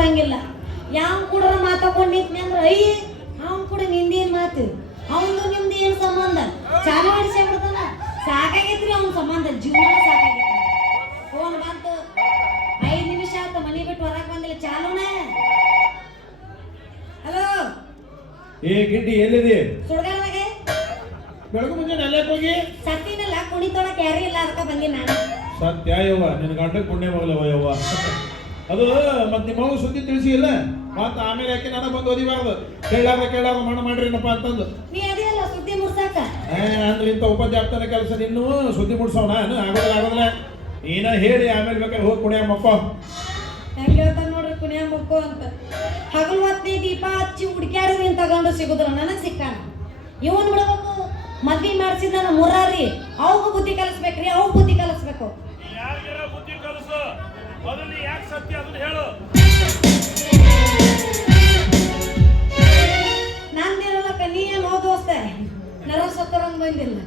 ಕಳ್ಸಂಗಿಲ್ಲ. ಯಾವ ಕೂಡ ಮಾತಾಕೊಂಡಿದ್ನಿ ಅಂದ್ರೆ ಅಯ್ಯ ಅವ್ನು ಕೂಡ ನಿಂದೇನ್ ಮಾತು, ಅವನು ನಿಮ್ದು ಏನ್ ಸಂಬಂಧ, ಚಾಲು ಮಾಡಿಸಿ ಬಿಡ್ತಾನ. ಸಾಕಾಗೈತ್ರಿ ಅವ್ನ ಸಂಬಂಧ, ಜೀವನ ಸಾಕಾಗೈತಿ. ಫೋನ್ ಬಂತು, 5 ನಿಮಿಷ ಆಯ್ತು ಮನಿ ಬಿಟ್ಟು ಹೊರಗೆ ಬಂದಿಲ್ಲ, ಚಾಲೂನ. ಹಲೋ ಏ ಗಿಡ್ಡಿ ಎಲ್ಲಿದೆ? ಸುಡ್ಗಾಡ್ದಾಗೆ ಬೆಳಗ್ಗೆ ಮುಂಜಾನೆ ಅಲ್ಲೇ ಹೋಗಿ ಸತ್ತಿನಲ್ಲ ಕುಣಿತೊಳಕ್ ಯಾರು ಇಲ್ಲ, ಅದಕ್ಕೆ ಬಂದಿನಿ ನಾನು. ಸತ್ಯ ಯವ್ವ, ನಿನ್ನ ಗಂಟೆ ಪುಣ್ಯ ಮಗಳವ ಯವ್ವ. ಅದು ಮತ್ತೆ ನಿಮ್ಮ ಮಗು ಸುದ್ದಿ ತಿಳಿಸಿ ಇಲ್ಲ, ಮತ್ತೆ ಆಮೇಲೆ ಯಾಕೆ ನನಗೆ ಬಂದು ಓದಿಬಾರ್ದು, ಕೇಳಾರ ಮಣ ಮಾಡ್ರಿನಪ್ಪ ಅಂತಂದು. ನೀ ಅದಿಲ್ಲ ಸುದ್ದಿ ಮುಡ್ಸಾಕ. ಅಂದ್ರೆ ಇಂಥ ಉಪಾಧ್ಯಾಪ್ತನ ಕೆಲಸ ನಿನ್ನೂ ಸುದ್ದಿ ಮುಡ್ಸೋಣ ಆಗೋದಿಲ್ಲ. ನೀನ ಹೇಳಿ ಆಮೇಲೆ ಬೇಕಾದ್ರೆ ಹೋಗಿ ಕುಣಿಯ ಮಕ್ಕೋ. ಹೆಂಗೆ ಹೇಳ್ತಾನ ನೋಡ್ರಿ ಕುಣಿಯ ಮಕ್ಕೋ ಅಂತ. ಹಗಲು ಹೊತ್ತಿ ದೀಪ ಹಚ್ಚಿ ಹುಡುಕ್ಯಾರು ನೀನ್ ತಗೊಂಡು ಸಿಗುದ್ರ, ನನಗ್ ಸಿಕ್ಕಾನ. ಇವನ್ ಬಿಡ್ಬೇಕು, ಮದ್ವಿ ಮಾಡಿಸಿದ ಮುರಾರಿ, ಅವ್ಗೂ ಬುದ್ಧಿ ಕಲಿಸ್ಬೇಕ್ರಿ, ಅವ್ ಬುದ್ಧಿ ಕಲಿಸ್ಬೇಕು. ಬುದ್ಧಿ ಕಲಿಸು, ಮೊದಲು ಯಾಕೆ ಸತ್ಯ ಅದನ್ನ ಹೇಳು. ನಂದಿರಲ್ಲಕ್ಕ ನೀ ಏನ್ ದೋಸ್ತ ನರ ಸತ್ತರಂಗ್ ಬಂದಿಲ್ಲ.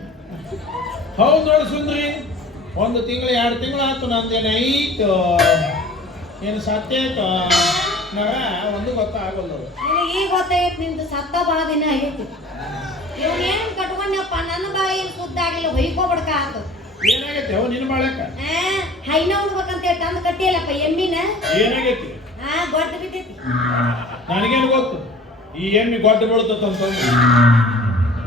ಹೌದು ನೋಡಿ ಸುಂದ್ರಿ, 1 ತಿಂಗಳು 2 ತಿಂಗಳು ಆಯ್ತು ನಂದೇನು ಐತು, ಏನು ಸತ್ಯ ಆಯ್ತು ನರ ಒಂದು ಗೊತ್ತಾಗಲ್ಲ. ನಿನಗೆ ಈಗ ಗೊತ್ತಾಗೈತಿ, ನಿಂದು ಸತ್ತ ಭಾಳ ದಿನ ಆಗೈತಿ. ಇವ್ನೇನ್ ಕಟ್ಕೊಂಡಪ್ಪ, ನನ್ನ ಬಾಯಿ ಸುದ್ದಾಗಿಲ್ಲ, ಹೊಯ್ಕೋಬಡ್ಕ ಆತು. ಏನಾಗೈತಿ ಅವ ನಿನ್ನ ಬಾಳಕ? ಹೈನ ಉಣ್ಬೇಕಂತ ಹೇಳಿ ತಂದು ಕಟ್ಟಿಯಲ್ಲಪ್ಪ ಎಮ್ಮಿನ. ಏನಾಗೈತಿ? ಗೊಡ್ಡ ಬಿದ್ದೈತಿ. ನನಗೇನು ಗೊತ್ತು ಈ ಎಮ್ಮಿ ಗೊಡ್ಡ ಬೀಳ್ತಂತಂದು.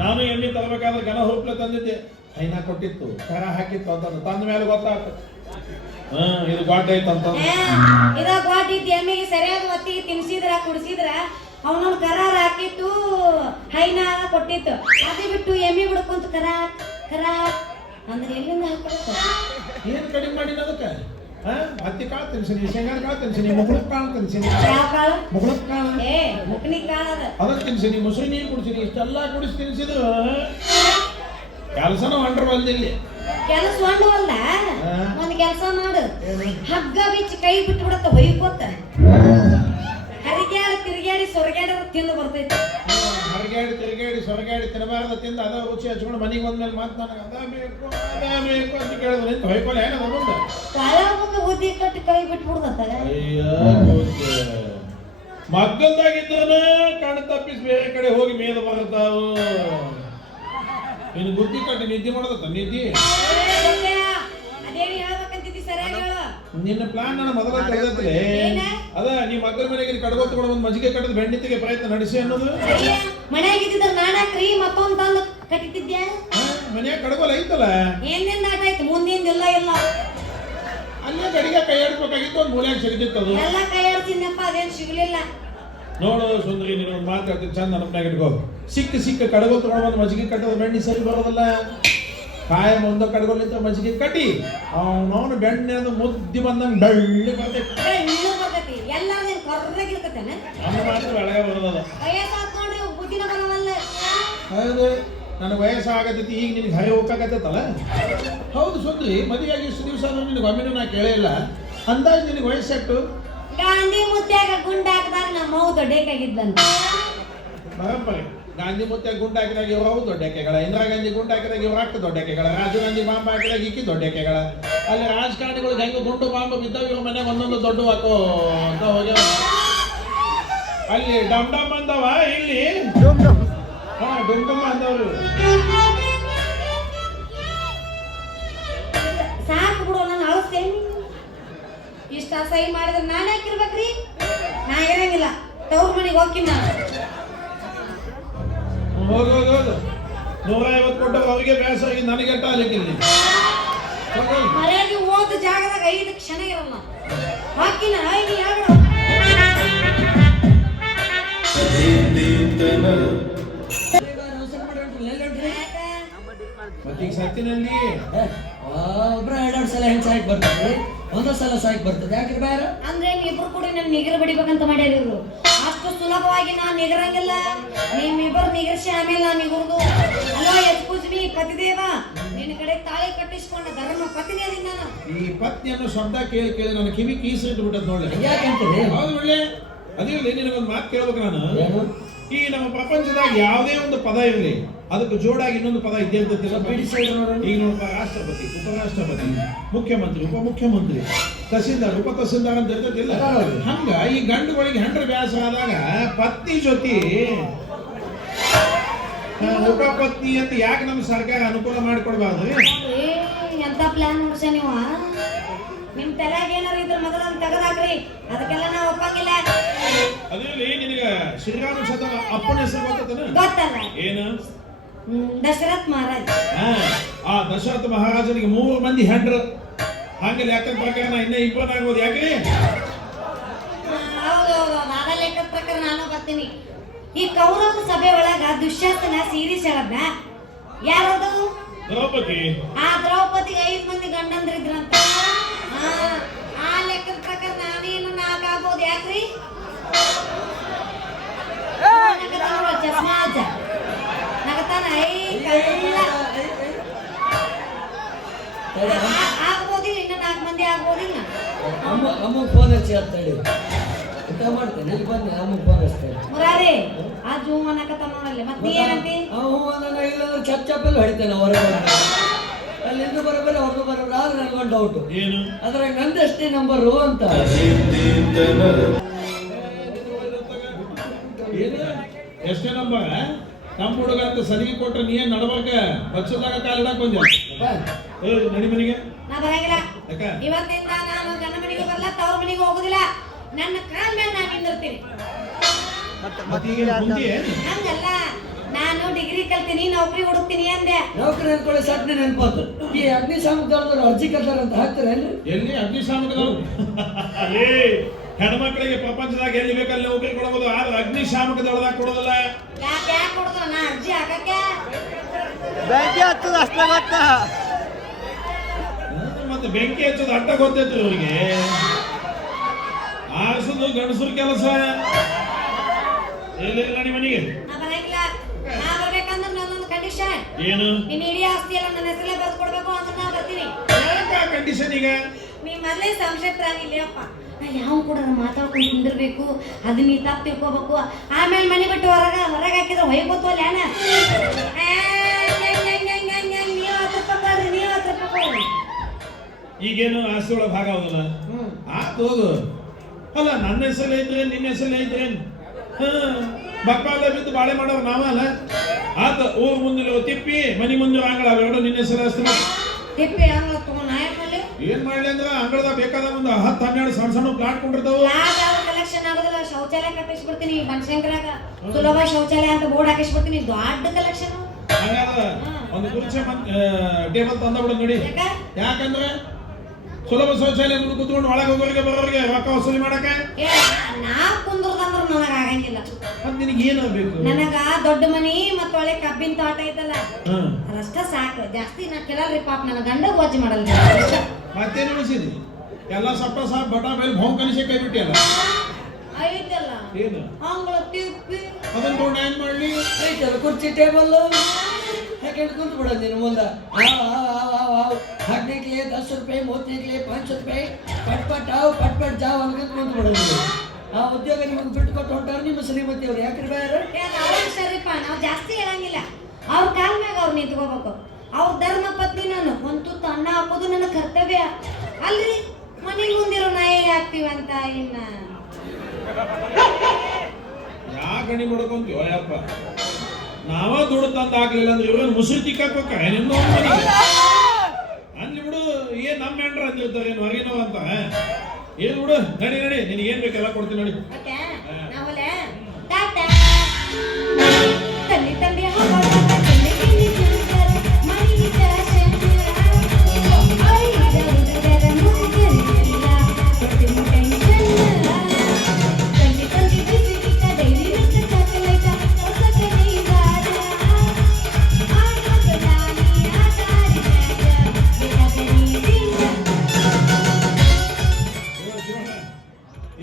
ನಾನು ಎಮ್ಮಿ ತರಬೇಕಾದ್ರೆ ಗನ ಹುರುಪ್ಲೆ ತಂದಿದ್ದೆ, ಹೈನ ಕೊಟ್ಟಿತ್ತು, ಕರ ಹಾಕಿತ್ತು ಅಂತಂದು ತಂದ ಮೇಲೆ ಗೊತ್ತಾಯ್ತು ಇದು ಗೊಡ್ಡ ಐತಂತ. ಇದ ಗೊಡ್ಡ ಇದ್ದು ಎಮ್ಮಿಗೆ ಸರಿಯಾದ ಹೊತ್ತಿಗೆ ತಿನ್ಸಿದ್ರ ಕುಡಿಸಿದ್ರ ಅವನೊಂದು ಕರಾರ ಹಾಕಿತ್ತು, ಹೈನ ಕೊಟ್ಟಿತ್ತು. ಅದೇ ಬಿಟ್ಟು ಎಮ್ಮಿ ಬಿಡ್ಕೊಂತ ಕರ ಅಂದ್ರೆ ಎಲ್ಲಿಂದ ಹಾಕಬೇಕು? ಏನ್ ಕಡಿಮೆ ಮಾಡಿನ ಅದಕ್ಕೆ? ಹತ್ತಿ ಕಾಳು ತಿನ್ಸಿನಿ, ಶೇಂಗಾದ ಕಾಳು ತಿನ್ಸಿನಿ, ಮುಗುಳಕ್ ಕಾಳು ತಿನ್ಸಿನಿ. ಯಾವ ಕಾಳು? ಮುಗುಳಕ್ ಕಾಳು, ಮುಕ್ನಿ ಕಾಳದ ಅದನ್ನ ತಿನ್ಸಿನಿ, ಮೊಸರು ನೀರು ಕುಡಿಸಿನಿ, ಇಷ್ಟೆಲ್ಲ ಕುಡಿಸಿ ತಿನ್ಸಿದ್ರು ಕೆಲಸನ ಹೊಂಡ್ರ ಬಂದಿಲ್ಲಿ. ಕೆಲಸ ಹೊಂಡವಲ್ಲ, ಒಂದ್ ಕೆಲಸ ಮಾಡು, ಹಗ್ಗ ಬಿಚ್ಚಿ ಕೈ ಬಿಟ್ಟು ಬಿಡತ್ತ, ಹೊಯ್ಕೋತ ಹರಿಗ್ಯಾಡಿ ತಿರುಗಾಡಿ ಸೊರಗ್ಯಾಡ ತಿಂದು ಬರ್ತೈತಿ. ಹರಿಗಾಡಿ ತಿರುಗಾಡಿ ಸೊರಗಾಡಿ ತಿನ್ನಬಾರ್ದ ತಿಂದು ಅದ ರುಚಿ ಹಚ್ಕೊಂಡು ಮನೆಗೆ ಬಂದ್ಮೇಲೆ ಮಾತು ನನಗೆ ಅದ ಬೇಕು ಅಂತ ಕೇಳಿದ್ರೆ ನಿಂತು ಹೊಯ್ಕೊಲ್ಲ ಏನದ ಮುಂದೆ ಮುಂದೆ ಬುದ್ಧಿ ಕಟ್ಟಿ ಕೈ ಬಿಟ್ಟು ಬಿಡ್ದತ್ತ. ಮಗ್ಗಲ್ದಾಗಿದ್ರನ ಕಣ್ಣು ತಪ್ಪಿಸಿ ಬೇರೆ ಕಡೆ ಹೋಗಿ ಮೇಲೆ ಬರ್ತಾವು. ಇನ್ನು ಬುದ್ಧಿ ಕಟ್ಟಿ ನಿದ್ದೆ ಮಾಡೋದತ್ತ ನಿದ್ದೆ. ಅದೇನು ಹೇಳ್ಬೇಕಂತಿದ್ದಿ ಸರಿಯಾಗಿ ಹೇಳು. ನಿನ್ನ ಪ್ಲಾನ್ ನನ್ನ ಮೊದಲ ತಿಳಿದತ್ಲೆ ಅದ ನೀ ಮಕ್ಕಳ ಮನೆಗೆ ಕಡ್ಗೋ ತಗೊಂಡು ಒಂದು ಮಜ್ಜಿಗೆ ಕಟ್ಟದ ಬೆಣ್ಣಿತ್ತಿಗೆ ಪ್ರಯತ್ನ ನಡೆಸಿ ಅನ್ನೋದು. ಮನೆಯಾಗಿದ್ದಿದ್ರ ನಾಡಕ್ರಿ ಮತ್ತೊಂದು ತಂದು ಕಟ್ಟಿದ್ದೆ. ಮನ್ಯಾಗ ಕಡ್ಗೋಲ್ ಐತಲ್ಲ, ಏನೇನ್ ನಾಟ ಐತಿ, ಮುಂದಿಂದಿಲ್ಲ ಇಲ್ಲ ಅಲ್ಲೇ ಗಡಿಗೆ ಕೈ ಆಡಿಸ್ಬೇಕಾಗಿತ್ತು, ಒಂದು ಮೂಲ್ಯಾಗ ಸಿಗದಿತ್ತದು. ಎಲ್ಲ ಕೈ ಆಡ್ತಿದ್ದಪ್ಪ, ಅದೇನು ಸಿಗ್ಲಿಲ್ಲ. ನೋಡು ಸುಂದರಿ, ನೀನು ಒಂದು ಮಾತು ಹೇಳ್ತೀನಿ ಚಂದ ನೆನಪಿನಾಗ ಇಟ್ಕೋ. ಸಿಕ್ಕ ಕಡಗೋ ತಗೊಂಡು ಒಂದು ಮಜ್ಜಿಗೆ ಕಟ್ಟದ ಬೆಣ್ಣಿ ಸರಿ ಬರೋದಲ್ಲ. ಕಾಯ ಮುಂದೆ ಕಡ್ಗೊಲಿಂತ ಮಜ್ಜಿಗೆ ಕಟ್ಟಿ ಅವನವನು ಬೆಣ್ಣೆ ಮುದ್ದಿ ಬಂದಂಗೆ ಬೆಳ್ಳಿ ಬರ್ತೈತಿ. ಎಲ್ಲಾದೇನು ಕರ್ರಾಗಿರ್ತೈತೇನ? ಅನ್ನ ಮಾತ್ರ ಬೆಳಗ್ಗೆ ಬರೋದಲ್ಲ. ವಯಸ್ಸಾತ್ ನೋಡ್ರಿ, ಬುದ್ಧಿನ ಬರೋವಲ್ಲ. ಹೌದು, ನನಗೆ ವಯಸ್ಸಾಗತೈತಿ, ಈಗ ನಿನಗೆ ಹರೆ ಹೋಗಕತ್ತೈತಲ್ಲ. ಹೌದು ಸುಂದ್ರಿ, ಮದುವೆಯಾಗಿ ಇಷ್ಟು ದಿವಸ ಆದ್ರೂ ನಿನಗೆ ಒಮ್ಮೆನೂ ನಾ ಕೇಳೇ ಇಲ್ಲ. ಅಂದಾಜು ನಿನಗೆ ವಯಸ್ಸೆಟ್ಟು? ಗಾಂಧಿ ಮುತ್ಯಾಗ ಗುಂಡ ಹಾಕಿದಾಗ ನಮ್ಮ ಮೌ ದೊಡ್ಡಕ್ಕಾಗಿದ್ದಂತ. ಬರಪ್ಪರಿ, ಗಾಂಧಿ ಮುತ್ತೆ ಗುಂಡು ಹಾಕಿದಾಗ ಇವರು ಅವು ದೊಡ್ಡಕೆಗಳ, ಇಂದಿರಾ ಗಾಂಧಿ ಗುಂಡು ಹಾಕಿದಾಗ ಇವರು ಅಕ್ಕ ದೊಡ್ಡಕೆಗಳ, ರಾಜೀವ್ ಗಾಂಧಿ ಬಾಂಬ್ ಹಾಕಿದಾಗ ಇಕ್ಕಿ ದೊಡ್ಡಕೆಗಳ. ಅಲ್ಲಿ ರಾಜಕಾರಣಿಗಳಿಗೆ ಹೆಂಗೆ ಗುಂಡು ಬಾಂಬ್ ಬಿದ್ದಾವ ಇವ್ರ ಮನೆಗೆ ಒಂದೊಂದು ದೊಡ್ಡ ಹಾಕೋ ಅಂತ ಹೋಗ್ಯಾವ. ಅಲ್ಲಿ ಡಮ್ ಡಮ್ ಅಂದವ, ಇಲ್ಲಿ ಡುಮ್ ಡುಮ್ ಅಂದವರು. ಸಾಕು ಬಿಡು, ನಾನು ಅಳಿಸ್ತೇನೆ. ಇಷ್ಟ ಸಹಿ ಮಾಡಿದ್ರೆ ನಾನು ಹಾಕಿರ್ಬೇಕ್ರಿ, ನಾ ಇರಂಗಿಲ್ಲ. ತವ್ರ ಮನೆಗೆ ಹೋಗ್ತೀನಿ ನಾನು. ಹೋಗೋದು 150 ಕೊಟ್ಟು ಅವ್ರಿಗೆ ಬೇಸಾಗಿ ನನಗೆ ಟಾಲಿಕ್ಕಿಲ್ಲ. ಮರ್ಯಾದೆ ಓದ ಜಾಗದಾಗ 5 ಕ್ಷಣ ಇರಲ್ಲ. ಹಾಕಿನ 5 ಎರಡು ಮತ್ತೀಗ ಸತ್ತಿನಲ್ಲಿ ಒಬ್ರ 2 ಸಲ ಹೆಂಗ್ ಸಾಯಕ್ ಬರ್ತದೆ, ಒಂದೊಂದ್ ಸಲ ಸಾಯಕ್ ಬರ್ತದೆ. ಯಾಕ್ರಿ ಬೇಡ ಅಂದ್ರೆ ಇಬ್ರು ಕೂಡ ನನ್ ನಿಗರ ಬಡಿಬೇಕಂತ ಮಾಡ್ಯಾರ ಇವ್ರು. ಅಷ್ಟು ಸುಲಭವಾಗಿ ನಾನ್ ನಿಗರಂಗಿಲ್ಲ. ನಿಮ್ಮಿಬ್ಬರು ನಿಗರ್ಸಿ ಆಮೇಲೆ ನಾನು ನಿಗುರ್ದು. ಅಲೋ ಎತ್ಕೂಜ್ಮಿ ಪತಿದೇವ, ನಿನ್ನ ಕಡೆ ತಾಳಿ ಕಟ್ಟಿಸ್ಕೊಂಡ ಧರ್ಮ ಪತ್ನಿ ಅದೀನಿ ನಾನು. ಈ ಪತ್ನಿ ಅನ್ನೋ ಶಬ್ದ ಕೇಳಿ ಕೇಳಿ ನನ್ನ ಕಿವಿ ಕೀಸಿಟ್ಟು ಬಿಟ್ಟದ್ ನೋಡಿ. ಯಾಕಂತೀರಿ? ಹೌದು ಒಳ್ಳೆ ಅದಿರಲಿ, ನಿನಗೊಂದು ಮಾತು ಕೇಳ್ಬೇಕು ನಾನು. ಈ ನಮ್ಮ ಪ್ರಪಂಚದಾಗ ಯಾವುದೇ ಒಂದು ಪದ ಇರಲಿ, ಅದಕ್ಕೆ ಜೋಡಾಗಿ ಇನ್ನೊಂದು ಪದ ಇದ್ದೇ ಅಂತ. ಈಗ ನೋಡಪ್ಪ, ರಾಷ್ಟ್ರಪತಿ, ಉಪರಾಷ್ಟ್ರಪತಿ, ಮುಖ್ಯಮಂತ್ರಿ, ಉಪಮುಖ್ಯಮಂತ್ರಿ, ತಹಸೀಲ್ದಾರ್ ಉಪ ತಹಸೀಲ್ದಾರ್ ಅಂತ ಇರ್ತದಿಲ್ಲ ಹಂಗ ಈ ಗಂಡುಗಳಿಗೆ ಹೆಂಡ್ರ ಬ್ಯಾಸರ ಆದಾಗ ಪತ್ನಿ ಜೊತೆ ಉಪಪತ್ನಿ ಅಂತ ಯಾಕೆ ನಮ್ಮ ಸರ್ಕಾರ ಅನುಕೂಲ ಮಾಡಿಕೊಡ್ಬಾರ್ದು? ಏ ಎಂತ ಪ್ಲಾನ್ ನೋಡ್ಸ ನೀವು ನಿಮ್ ತಲೆಯಾಗ ಏನಾರ ಇದ್ರ ಮೊದಲ ತೆಗದಾಕ್ರಿ, ಅದಕ್ಕೆಲ್ಲ ನಾವು ಒಪ್ಪಂಗಿಲ್ಲ. ಅದ್ರಲ್ಲಿ ನಿನಗ ಶ್ರೀರಾಮ ಸದ ಅಪ್ಪನ ಹೆಸರು ಗೊತ್ತನ? ಗೊತ್ತಲ್ಲ, ಏನು? ದಶರಥ್ ಮಹಾರಾಜ್. ಆ ದಶರಥ ಮಹಾರಾಜನಿಗೆ 3 ಮಂದಿ ಹೆಂಡ್ರು. ಹಂಗ ಲೆಕ್ಕದ ಪ್ರಕಾರ ಇನ್ನೇ 20 ಆಗ್ಬೋದು. ಯಾಕ್ರಿ? ಹೌದೌದು, ನಾನ ಲೆಕ್ಕದ ಪ್ರಕಾರ ನಾನು ಬರ್ತೀನಿ. ಈ ಕೌರವ ಸಭೆ ಒಳಗ ದುಶ್ಯಾಸನ ಸೀರಿಸ್ ಹೇಳದ್ನ ಯಾರದು? ದ್ರೌಪದಿ. ಆ ದ್ರೌಪದಿಗೆ 5 ಮಂದಿ ಗಂಡಂದ್ರಿದ್ರಂತ. ಆ ಲೆಕ್ಕದ ಪ್ರಕಾರ ನಾನೇನು 4 ಆಗ್ಬೋದು. ಯಾಕ್ರಿ? ಚಸ್ಮಾ ಅಜ್ಜ ನಗತಾನ. ಆಗ್ಬೋದಿಲ್ಲ, ಇನ್ನು 4 ಮಂದಿ ಆಗ್ಬೋದಿಲ್ಲ. ಅಮ್ಮ ಫೋನ್ ಹಚ್ಚಿ ಅಂತೇಳಿ ಊಟ ಮಾಡ್ತೇನೆ, ಇಲ್ಲಿ ಬಂದೆ ಅಮ್ಮ ಫೋನ್ ಹಚ್ತೇನೆ. ಮುರಾರಿ ಆ ಜೂಮ್ ಅನ್ನಕತ್ತಾನ ನೋಡಲ್ಲಿ, ಮತ್ತೆ ನೀ ಏನಂತಿ? ನಾನು ಇಲ್ಲಾಂದ್ರೆ ಚಪ್ಪಲ್ಲಿ ಹೊಡಿತೇನೆ ಹೊರಗೆ. ಅಲ್ಲಿಂದ ಬರೋಬರಿ ಅವ್ರದ್ದು ಬರೋಬರಿ ಆದ್ರೆ ನನಗೊಂದು ಡೌಟ್, ಏನು ಅದ್ರಾಗ ನಂದಷ್ಟೇ ನಂಬರು ಅಂತ. ಎಷ್ಟೇ ನಂಬರ್? ನಮ್ಮ ಹುಡುಗ ಅಂತ ಸಲಿಗೆ ಕೊಟ್ರೆ ನೀ ಏನ್ ನಡ್ಬಾರ್ಕ ಪಕ್ಷದಾಗ ಕಾಲಿಡಕ್ ಬಂದ ನಡಿ ಮನೆಗೆ. ನಾ ಬರಂಗಿಲ್ಲ. ಯಾಕ? ಇವತ್ತಿಂದ ನಾನು ಗಂಡ ಮನೆಗೆ ಬರಲ್ಲ, ತವ್ರ ಮನೆಗೆ ಹೋಗುದಿಲ್ಲ. ನನ್ನ ಕಾಲ್ ಮೇಲೆ ನಾನು ನಿಂದಿರ್ತೀನಿ. ಹಂಗಲ್ಲ, ನಾನು ಡಿಗ್ರಿ ಕಲ್ತೀನಿ, ನೌಕರಿ ಹುಡುಕ್ತೀನಿ ಅಂದೆ. ನೌಕರಿ ಅನ್ಕೊಳ್ಳಿ ಸಟ್ನೆ ನೆನಪಾತು. ಈ ಅಗ್ನಿಶಾಮಕ ದಳದವ್ರು ಅರ್ಜಿ ಕಲ್ತಾರ ಅಂತ ಹಾಕ್ತಾರೇನ್ರಿ? ಎಲ್ಲಿ ಅಗ್ನಿಶಾಮಕದವ್ರು? ಅಲ್ಲಿ ಹೆಣ್ಮಕ್ಳಿಗೆ ಪ್ರಪಂಚದಾಗ ಎಲ್ಲಿ ಬೇಕಲ್ಲಿ ನೌಕರಿ ಕೊಡಬಹುದು, ಆದ್ರೆ ಅಗ್ನಿಶಾಮಕ ದಳದಾಗ ಕೊಡೋದಿಲ್ಲ. ಯಾಕೆ ಕೊಡುದ? ನಾ ಅರ್ಜಿ ಹಾಕಕ್ಕೆ ಬೆಂಕಿ ಹಚ್ಚೋದು ಅಷ್ಟೇ ಗೊತ್ತಾ? ಮತ್ತೆ ಬೆಂಕಿ ಹಚ್ಚೋದು ಅಡ್ಡ ಗೊತ್ತೈತ್ರಿ ಅವ್ರಿಗೆ. ಆರಿಸೋದು ಗಂಡಸರು ಕೆಲಸ. ಎಲ್ಲಿ ನಡಿ ಮನೆಗೆ. ನಾ ಬರಂಗಿಲ್ಲ. ನಾ ಬರ್ಬೇಕಂದ್ರೆ ನನ್ನೊಂದು ಕಂಡೀಷನ್. ಏನು? ನಿನ್ನ ಇಡೀ ಆಸ್ತಿ ಎಲ್ಲ ನನ್ನ ಹೆಸರಲ್ಲೇ ಬರ್ದು ಕೊಡ್ಬೇಕು ಅಂತ ನಾ ಬರ್ತೀನಿ. ಕಂಡೀಷನ್ ಈಗ ನೀ ಮೊದಲೇ ಸಂಶಯಪ್ರಾಗಿಲ್ಲಪ್ಪ. ನಾ ಯಾವ ಕೂಡ ಮಾತಾಡ್ಕೊಂಡು ನಿಂದಿರ್ಬೇಕು, ಅದು ನೀ ತಪ್ಪು ತಿಳ್ಕೋಬೇಕು. ಆಮೇಲೆ ಮನೆ ಬಿಟ್ಟು ಹೊರಗೆ ಹಾಕಿದ್ರೆ ಹೊಯ್ಕೋತಲ್ಲ ಏನ? ನೀವು 10 ರೂಪಾಯಿ, ನೀವು 10 ರೂಪಾಯಿ. ಈಗೇನು ಆಸ್ತಿ ಒಳಗೆ ಭಾಗ ಆಗೋದಿಲ್ಲ. ಆತು ಹೋಗು. ಅಲ್ಲ ನನ್ನ ಹೆಸರಲ್ಲಿ ಐತ್ರಿ, ನಿನ್ನ ಹೆಸರಲ್ಲಿ ಐತ್ರಿ. ಮಕ್ಕಳ ಬಿದ್ದು ಬಾಳೆ ಮಾಡೋರು ನಾವಲ್ಲ. ಆತ ಊರ್ ಮುಂದಿರೋ ತಿಪ್ಪಿ, ಮನಿ ಮುಂದಿರೋ ಅಂಗಳ ಅವೆರಡು ನಿನ್ನ ಹೆಸರು ಅಷ್ಟೇ. ತಿಪ್ಪಿ ಅಂಗಳ ತಗೊಂಡು ನಾ ಏನ್ ಮಾಡ್ಲಿ ಅಂದ್ರೆ ಅಂಗಳದಾಗ ಬೇಕಾದ ಒಂದು 10-12 ಸಣ್ಣ ಸಣ್ಣ ಪ್ಲಾಟ್ ಕೊಂಡಿರ್ತಾವ. ಕಲೆಕ್ಷನ್ ಆಗೋದಿಲ್ಲ. ಶೌಚಾಲಯ ಕಟ್ಟಿಸ್ಬಿಡ್ತೀನಿ ಬನಶಂಕರಾಗ. ಸುಲಭ ಶೌಚಾಲಯ ಅಂತ ಬೋರ್ಡ್ ಹಾಕಿಸ್ಬಿಡ್ತೀನಿ. ದೊಡ್ಡ ಕಲೆಕ್ಷನ್. ಹಂಗಾದ್ರೆ ಒಂದು ಕುರ್ಚಿ ಟೇಬಲ್ ತಂದ ಬಿಡ ನೋಡಿ. ಯಾಕಂದ್ರೆ ಸುಲಭ ಶೌಚಾಲಯ ಮುಂದೆ ಕುತ್ಕೊಂಡು ಒಳಗೆ ಹೋಗೋರಿಗೆ ಬರೋರಿಗೆ ರೊಕ್ಕ ವಸೂಲಿ ಮಾಡಕ್ಕೆ. ನಾ ಕುಂದ್ರದಂದ್ರ ನನಗ ಆಗಂಗಿಲ್ಲ. ಮತ್ ನಿನಗೆ ಏನಾಗಬೇಕು? ನನಗ ದೊಡ್ಡ ಮನಿ ಮತ್ತ ಒಳ್ಳೆ ಕಬ್ಬಿನ ತೋಟ ಐತಲ್ಲ, ಅದಷ್ಟ ಸಾಕು. ಜಾಸ್ತಿ ನಾ ಕೇಳಲ್ರಿ ಪಾಪ, ನನ್ನ ಗಂಡ ವಾಚ್ ಮಾಡಲ್ಲ. ಮತ್ತೇನು ಉಳಿಸಿದಿ? ಎಲ್ಲ ಸಪ್ಪ ಸಾಪ್ ಬಟಾ ಮೇಲೆ ಭೌಂಕ್ ಅನಿಸಿ ಕೈ ಬಿಟ್ಟಿಯಲ್ಲ. ಐತಲ್ಲ ಏನು ಅಂಗಳ ತಿಪ್ಪಿ, ಅದನ್ನ ತಗೊಂಡು ಏನ್ ಮಾಡ್ಲಿ? ಐತಲ್ಲ ಕುರ್ಚಿ ಟೇಬಲ್ ಹಾಕೊಂಡು ಕುಂತು ಬಿಡೋದು ನೀನು ಮುಂದೆ. 15 10 ರೂಪಾಯಿ, 30 5 ರೂಪಾಯಿ, ಪಟ್ ಜಾವ್ ಅನ್ಕೊಂಡು ಕುಂತು ಬಿಡೋದು. ಆ ಉದ್ಯೋಗ ನಿಮ್ಗೆ ಬಿಟ್ಟು ಕೊಟ್ಟು ಹೊಂಟಾರ ನಿಮ್ಮ ಶ್ರೀಮತಿ ಅವ್ರು. ಯಾಕ್ರಿ ಬೇರೆ? ಸರಿಪ್ಪ, ನಾವು ಜಾಸ್ತಿ ಹೇಳಂಗಿಲ್ಲ. ಅವ್ರ ಕಾಲ್ ಮ್ಯಾಗ ಅವ್ರು ನಿಂತ್ಕೋಬೇಕು. ಅವ್ರ ಧರ್ಮ ಪತ್ನಿ ನಾನು. ಒಂದು ತುತ್ತು ಅನ್ನ ಹಾಕೋದು ನನ್ನ ಕರ್ತವ್ಯ ಅಲ್ರಿ. ಮನೆ ಮುಂದಿರೋ ನಾಯಿ ಹಾಕ್ತಿವಿ ಅಂತ ಇನ್ನ ಯಾ ಗಣಿ ಮಾಡ್ಕೊಂತೀವ ಯಪ್ಪ? ನಾವ ದುಡ್ಡು ತಂದು ಹಾಕ್ಲಿಲ್ಲ ಅಂದ್ರೆ ಇವ್ರೇನು ಮುಸುರಿ ತಿಕ್ಕಾಕ ನಿನ್ನ ಅಲ್ಲಿ ಬಿಡು. ಏನ್ ನಮ್ಮ ಹೆಂಡ್ರ ಅಂದಿರ್ತಾರೆ ಏನು ಹೊರಗಿನವ ಅಂತ. ಏನ್ ಬಿಡು, ನಡಿ ನಡಿ, ನಿನಗೆ ಏನ್ ಬೇಕೆಲ್ಲ ಕೊಡ್ತೀನಿ ನೋಡಿ. ನಾವಲ್ಲ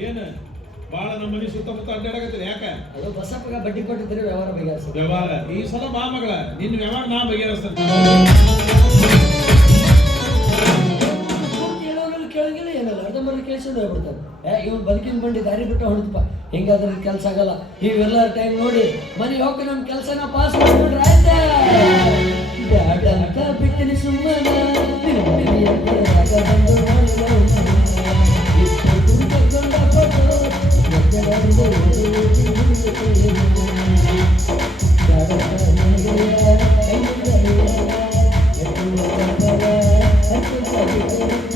ಏನು ಬಾಳ ನಮ್ಮ ಮನೆ ಸುತ್ತಮುತ್ತ ಅಡ್ಡಾಡಕತ್ತೀರಿ ಯಾಕ? ಅದು ಬಸಪ್ಪಗ ಬಡ್ಡಿ ಕೊಟ್ಟಿದ್ರೆ ವ್ಯವಹಾರ ಬಗೆಹರಿಸ. ವ್ಯವಹಾರ ಈ ಸಲ ಬಾ ಮಗಳ, ನಿನ್ನ ವ್ಯವಹಾರ ನಾ ಬಗೆಹರಿಸ್ತೇನೆ. ಕೇಳಂಗಿಲ್ಲ ಏನಲ್ಲ, ಅರ್ಧಂಬರ್ಧ ಕೇಳಿಸಿದ್ರೆ ಹೋಗ್ಬಿಡ್ತಾರೆ. ಇವ್ನು ಬದುಕಿನ ಬಂಡಿ ದಾರಿ ಬಿಟ್ಟು ಹೊಡೆದಪ್ಪ, ಹಿಂಗಾದ್ರೆ ಕೆಲಸ ಆಗಲ್ಲ. ನೀವೆಲ್ಲ ಟೈಮ್ ನೋಡಿ ಮನೆ ಹೋಗಿ ನಮ್ಮ ಕೆಲಸನ ಪಾಸ್ ಮಾಡ್ಬಿಟ್ರೆ ಆಯ್ತಾ? ಬ್ಯಾಡ ಅಂತ ಬಿಟ್ಟಿನಿ ಸುಮ್ಮನೆ. Thank you.